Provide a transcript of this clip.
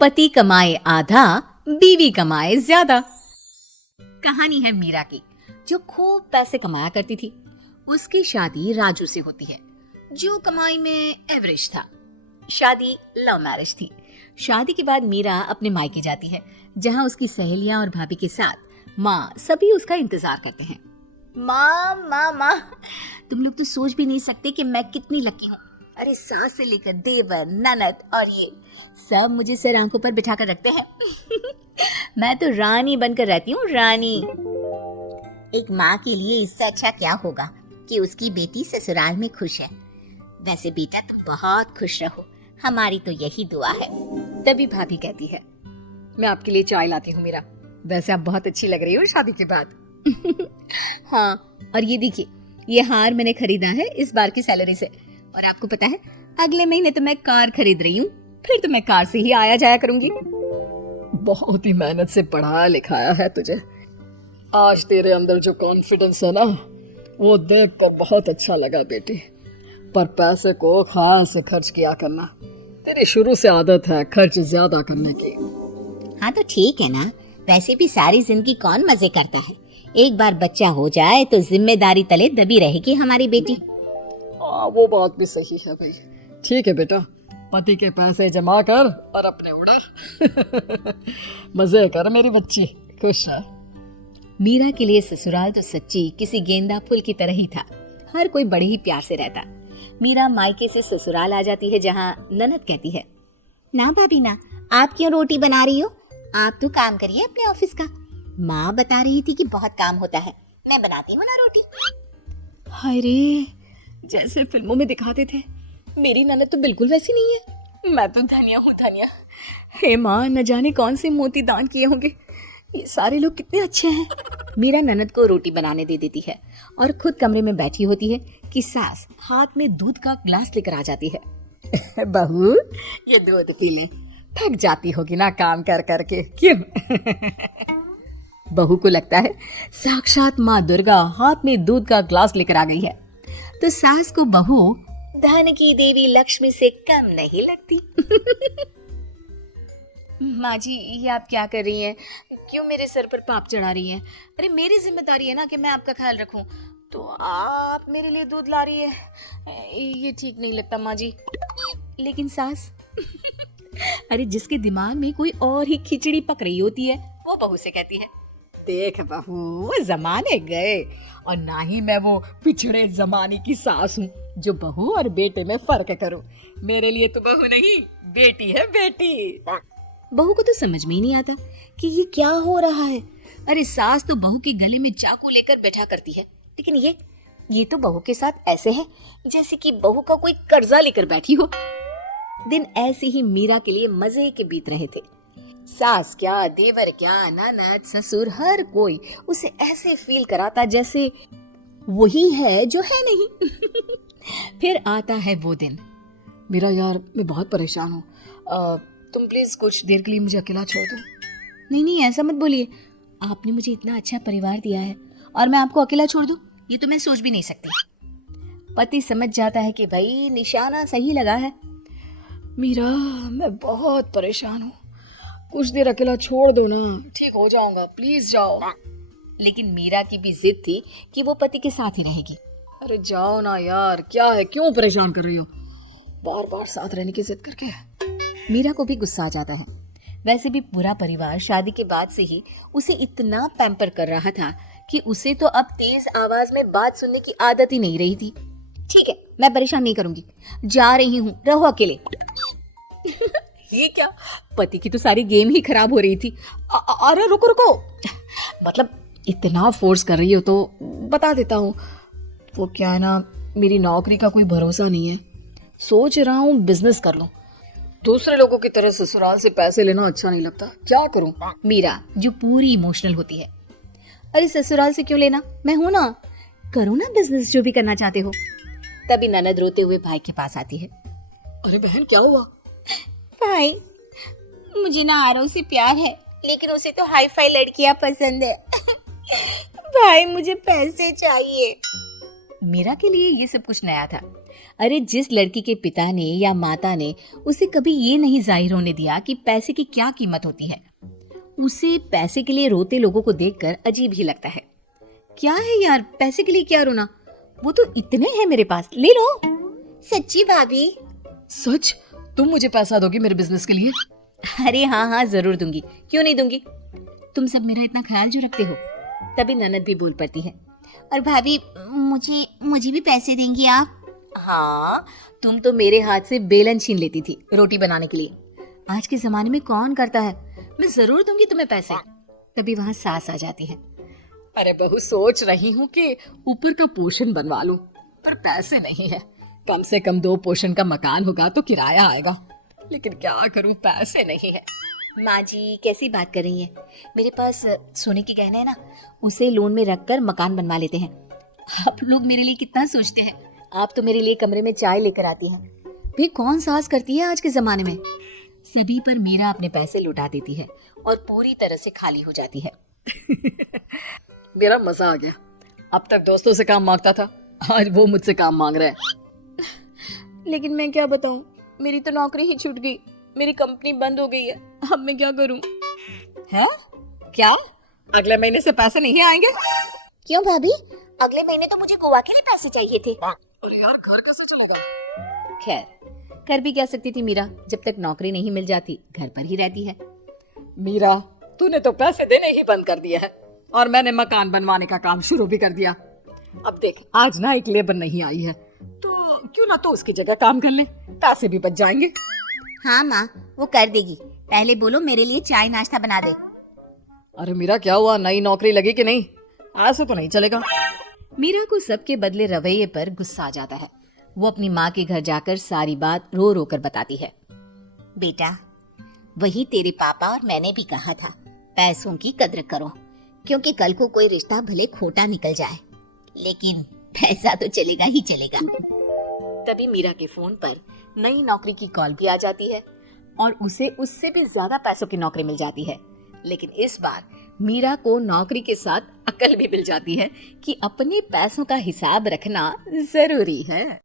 पति कमाए आधा, बीवी कमाए ज्यादा। कहानी है मीरा की, जो खूब पैसे कमाया करती थी। उसकी शादी राजू से होती है, जो कमाई में एवरेज था। शादी लव मैरिज थी। शादी के बाद मीरा अपने मायके जाती है, जहां उसकी सहेलियां और भाभी के साथ माँ सभी उसका इंतजार करते हैं। माँ माँ माँ, तुम लोग तो सोच भी नहीं सकते कि मैं कितनी लकी हूँ। अरे सास से लेकर देवर, ननद और ये सब मुझे सिर आंखों पर बिठा कर रखते हैं। मैं तो रानी बनकर रहती हूँ, रानी। एक माँ के लिए इससे अच्छा क्या होगा कि उसकी बेटी ससुराल में खुश है। वैसे बेटा तुम बहुत खुश रहो, हमारी तो यही दुआ है। तभी भाभी कहती है, मैं आपके लिए चाय लाती हूँ मीरा। वैसे आप बहुत अच्छी लग रही हो शादी के बाद। हाँ, और ये देखिए, ये हार मैंने खरीदा है इस बार की सैलरी से। और आपको पता है, अगले महीने तो मैं कार खरीद रही हूँ, फिर तो मैं कार से ही आया जाया करूंगी। बहुत ही मेहनत से पढ़ाया लिखाया है तुझे। आज तेरे अंदर जो कॉन्फिडेंस है ना, वो देखकर बहुत अच्छा लगा बेटी। पर पैसे को ख्याल से खर्च किया करना। तेरी शुरू से आदत है खर्च ज्यादा करने की। हाँ तो ठीक है ना, वैसे भी सारी जिंदगी कौन मजे करता है। एक बार बच्चा हो जाए तो जिम्मेदारी तले दबी रहेगी हमारी बेटी। वो बात भी सही है भाई। ठीक है बेटा, पति के पैसे जमा कर और अपने उड़ा। मजे कर मेरी बच्ची, खुश है। मीरा के लिए ससुराल तो सच्ची किसी गेंदा फूल की तरह ही था। हर कोई बड़े ही प्यार से रहता। मीरा मायके से ससुराल आ जाती है, जहाँ ननद कहती है, ना भाभी ना, आप क्यों रोटी बना रही हो? आप तो काम करिए अपने ऑफिस का। माँ बता रही थी कि बहुत काम होता है, मैं बनाती हूँ ना रोटी। हाय रे, जैसे फिल्मों में दिखाते थे। मेरी ननद तो बिल्कुल वैसी नहीं है। मैं तो धनिया हूँ, धनिया। हे माँ, न जाने कौन से मोती दान किए होंगे। ये सारे लोग कितने अच्छे हैं। मीरा ननद को रोटी बनाने दे देती है और खुद कमरे में बैठी होती है कि सास हाथ में दूध का ग्लास लेकर आ जाती है। बहू, ये दूध पी ले, थक जाती होगी ना काम कर करके, क्यों? बहू को लगता है साक्षात माँ दुर्गा हाथ में दूध का ग्लास लेकर आ गई है। तो सास को बहू धन की देवी लक्ष्मी से कम नहीं लगती। माँ जी, ये आप क्या कर रही हैं? क्यों मेरे सर पर पाप चढ़ा रही हैं? अरे मेरी जिम्मेदारी है ना कि मैं आपका ख्याल रखूं, तो आप मेरे लिए दूध ला रही है। ये ठीक नहीं लगता माँ जी। लेकिन सास, अरे जिसके दिमाग में कोई और ही खिचड़ी पक रही होती है, वो बहू से कहती है, देख बहू, वो जमाने गए और ना ही मैं वो पिछड़े जमाने की सास हूँ जो बहू और बेटे में फर्क करूँ। मेरे लिए तो बहू नहीं, बेटी है, बेटी। बहू को तो समझ में ही नहीं आता कि ये क्या हो रहा है। अरे सास तो बहू के गले में चाकू लेकर बैठा करती है, लेकिन ये तो बहू के साथ ऐसे है जैसे कि बहू का कोई कर्जा लेकर बैठी हो। दिन ऐसे ही मीरा के लिए मजे के बीत रहे थे। सास क्या, देवर क्या, ननद, ससुर, हर कोई उसे ऐसे फील कराता जैसे वही है जो है नहीं। फिर आता है वो दिन। मेरा यार, मैं बहुत परेशान हूँ। तुम प्लीज कुछ देर के लिए मुझे अकेला छोड़ दो। नहीं, ऐसा मत बोलिए। आपने मुझे इतना अच्छा परिवार दिया है और मैं आपको अकेला छोड़ दूं, ये तो मैं सोच भी नहीं सकती। पति समझ जाता है कि भाई निशाना सही लगा है। मीरा, मैं बहुत परेशान हूँ, कुछ देर अकेला छोड़ दो ना, ठीक हो जाऊंगा, प्लीज जाओ। लेकिन मीरा की भी जिद थी कि वो पति के साथ ही रहेगी। अरे जाओ ना यार, क्या है, क्यों परेशान कर रही हो? बार बार साथ रहने की जिद करके। मीरा को भी गुस्सा आ जाता है। वैसे भी पूरा परिवार शादी के बाद से ही उसे इतना पैम्पर कर रहा था कि उसे तो अब तेज आवाज में बात सुनने की आदत ही नहीं रही थी। ठीक है, मैं परेशान नहीं करूंगी, जा रही हूँ, रहो अकेले। ये क्या, पति की तो सारी गेम ही खराब हो रही थी। अरे रुको, मतलब इतना फोर्स कर रही हो तो बता देता हूँ। वो क्या है ना, मेरी नौकरी का कोई भरोसा नहीं है, सोच रहा हूँ बिजनेस कर लूँ। दूसरे लोगों की तरह ससुराल से पैसे लेना अच्छा नहीं लगता, क्या करूँ? मीरा जो पूरी इमोशनल होती है, अरे ससुराल से क्यों लेना, मैं हूं ना, करो ना बिजनेस जो भी करना चाहते हो। तभी ननद रोते हुए भाई के पास आती है। अरे बहन, क्या हुआ? भाई, मुझे ना आरव से प्यार है, लेकिन उसे तो हाई फाई लड़कियां पसंद है। भाई मुझे पैसे चाहिए। मीरा के लिए ये सब कुछ नया था। अरे जिस लड़की के पिता ने या माता ने उसे कभी ये नहीं जाहिर होने दिया कि पैसे की क्या कीमत होती है, उसे पैसे के लिए रोते लोगों को देखकर अजीब ही लगता है। क्या है यार, पैसे के लिए क्या रोना, वो तो इतने हैं मेरे पास, ले लो। सच्ची भाभी? सच? तुम मुझे पैसा दोगी मेरे बिजनेस के लिए? अरे हाँ हाँ जरूर दूंगी, क्यों नहीं दूंगी। तुम सब मेरा इतना ख्याल जो रखते हो। तभी ननद भी बोल पड़ती है, और भाभी मुझे भी पैसे देंगी आप? हाँ, तुम तो मेरे हाथ से बेलन छीन लेती थी रोटी बनाने के लिए। आज के जमाने में कौन करता है। मैं जरूर दूंगी तुम्हें पैसे। तभी वहाँ सास आ जाती है। अरे बहू, सोच रही हूँ कि ऊपर का पोर्शन बनवा लूं, पर पैसे नहीं है। कम से कम 2 पोर्शन का मकान होगा तो किराया आएगा, लेकिन क्या करूं, पैसे नहीं है। माँ जी कैसी बात कर रही हैं? मेरे पास सोने के गहने है ना, उसे लोन में रखकर मकान बनवा लेते हैं। आप लोग मेरे लिए कितना सोचते हैं। आप तो मेरे लिए कमरे में चाय लेकर आती हैं। भाई कौन सास करती है आज के जमाने में। सभी पर मीरा अपने पैसे लुटा देती है और पूरी तरह से खाली हो जाती है। मेरा मजा आ गया। अब तक दोस्तों से काम मांगता था, आज वो मुझसे काम मांग रहे हैं। लेकिन मैं क्या बताऊं, मेरी तो नौकरी ही छूट गई, मेरी कंपनी बंद हो गई है। अब मैं क्या करूं? है क्या? अगले महीने से पैसे नहीं आएंगे? क्यों भाभी? अगले महीने तो मुझे गोवा के लिए पैसे चाहिए थे। अरे यार, घर कैसे चलेगा? खैर, कर भी क्या सकती थी मीरा, जब तक नौकरी नहीं मिल जाती घर पर ही रहती है। मीरा, तूने तो पैसे देने ही बंद कर दिया है और मैंने मकान बनवाने का काम शुरू भी कर दिया। अब देख, आज ना एक लेबर नहीं आई है, तो क्यों ना तो उसकी जगह काम कर ले, पैसे भी बच जाएंगे। हाँ माँ, वो कर देगी। पहले बोलो मेरे लिए चाय नाश्ता बना दे। अरे मीरा, क्या हुआ, नई नौकरी लगी कि नहीं? आज से तो नहीं चलेगा। मीरा को सबके बदले रवैये पर गुस्सा आ जाता है। वो अपनी माँ के घर जाकर सारी बात रो रो कर बताती है। बेटा, वही तेरे पापा और मैंने भी कहा था, पैसों की कद्र करो, क्योंकि कल को कोई रिश्ता भले खोटा निकल जाए, लेकिन पैसा तो चलेगा ही चलेगा। तभी मीरा के फोन पर नई नौकरी की कॉल भी आ जाती है और उसे उससे भी ज्यादा पैसों की नौकरी मिल जाती है। लेकिन इस बार मीरा को नौकरी के साथ अकल भी मिल जाती है कि अपने पैसों का हिसाब रखना जरूरी है।